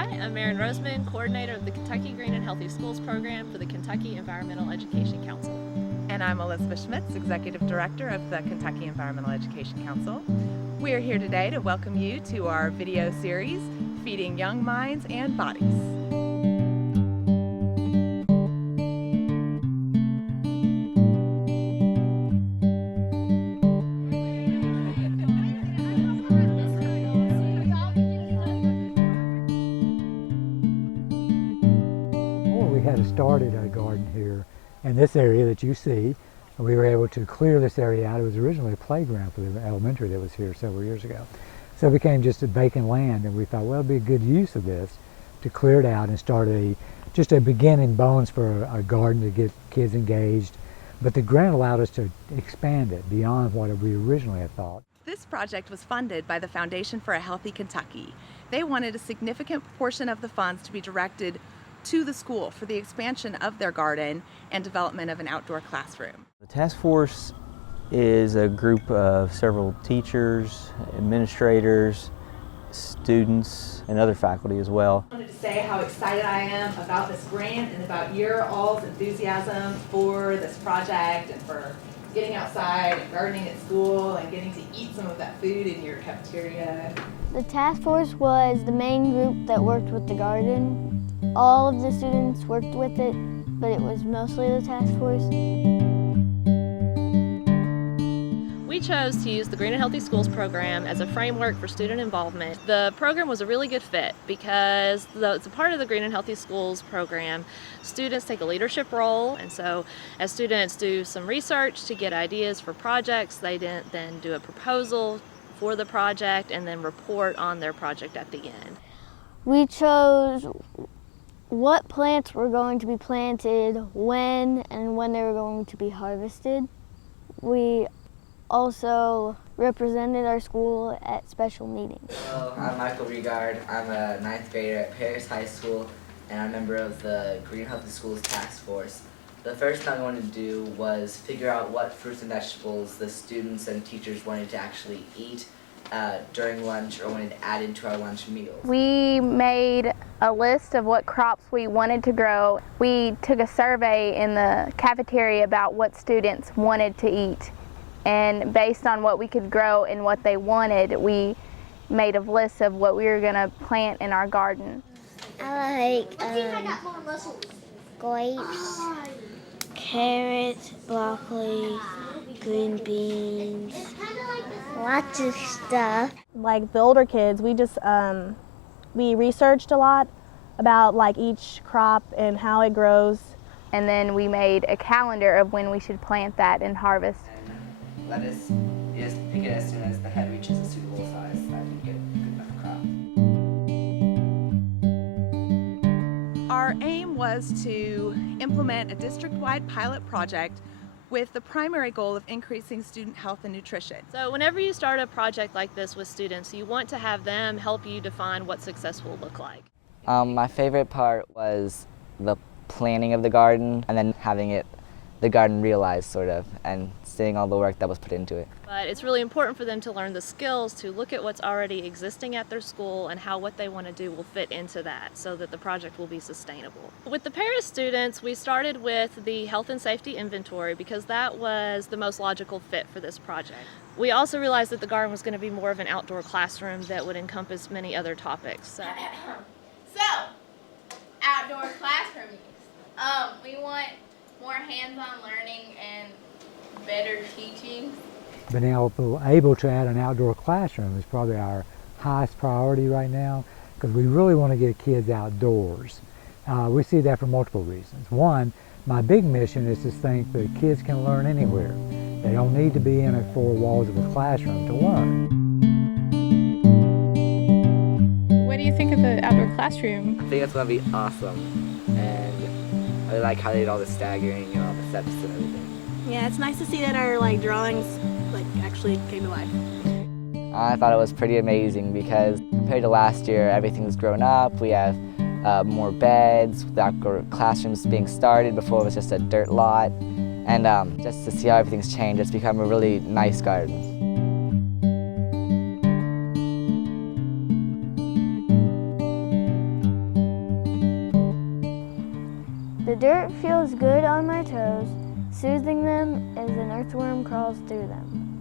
Hi, I'm Maren Roseman, coordinator of the Kentucky Green and Healthy Schools program for the Kentucky Environmental Education Council. And I'm Elizabeth Schmitz, Executive Director of the Kentucky Environmental Education Council. We are here today to welcome you to our video series, Feeding Young Minds and Bodies. We had started a garden here in this area that you see. We were able to clear this area out. It was originally a playground for the elementary that was here several years ago. So it became just a vacant land, and we thought, well, it'd be a good use of this to clear it out and start just a beginning bones for a garden to get kids engaged. But the grant allowed us to expand it beyond what we originally had thought. This project was funded by the Foundation for a Healthy Kentucky. They wanted a significant portion of the funds to be directed to the school for the expansion of their garden and development of an outdoor classroom. The task force is a group of several teachers, administrators, students, and other faculty as well. I wanted to say how excited I am about this grant and about your all's enthusiasm for this project and for getting outside and gardening at school and getting to eat some of that food in your cafeteria. The task force was the main group that worked with the garden. All of the students worked with it, but it was mostly the task force. We chose to use the Green and Healthy Schools program as a framework for student involvement. The program was a really good fit because it's a part of the Green and Healthy Schools program. Students take a leadership role, and so as students do some research to get ideas for projects, they then do a proposal for the project and then report on their project at the end. We chose what plants were going to be planted, when, and when they were going to be harvested. We also represented our school at special meetings. Hello, I'm Michael Regard. I'm a 9th grader at Paris High School, and I'm a member of the Green Healthy Schools Task Force. The first thing I wanted to do was figure out what fruits and vegetables the students and teachers wanted to actually eat during lunch or wanted to add into our lunch meals. We made a list of what crops we wanted to grow. We took a survey in the cafeteria about what students wanted to eat, and based on what we could grow and what they wanted, we made a list of what we were going to plant in our garden. I like grapes, carrots, broccoli, green beans, lots of stuff. Like the older kids, we just we researched a lot about like each crop and how it grows. And then we made a calendar of when we should plant that and harvest. And lettuce, you just pick it as soon as the head reaches a suitable size so that you get a good enough crop. Our aim was to implement a district-wide pilot project with the primary goal of increasing student health and nutrition. So whenever you start a project like this with students, you want to have them help you define what success will look like. My favorite part was the planning of the garden and then having the garden realized, sort of, and seeing all the work that was put into it. But it's really important for them to learn the skills to look at what's already existing at their school and how what they want to do will fit into that so that the project will be sustainable. With the Paris students, we started with the health and safety inventory because that was the most logical fit for this project. We also realized that the garden was going to be more of an outdoor classroom that would encompass many other topics. So, outdoor classroom use. We want more hands-on learning and better teaching. Being able to add an outdoor classroom is probably our highest priority right now because we really want to get kids outdoors. We see that for multiple reasons. One, my big mission is to think that kids can learn anywhere. They don't need to be in the four walls of a classroom to learn. What do you think of the outdoor classroom? I think it's going to be awesome, and I really like how they did all the staggering and all the steps and everything. Yeah, it's nice to see that our drawings actually came to life. I thought it was pretty amazing because compared to last year, everything's grown up. We have more beds, the outdoor classrooms being started. Before it was just a dirt lot. And just to see how everything's changed, it's become a really nice garden. dirt feels good on my toes, soothing them as an earthworm crawls through them.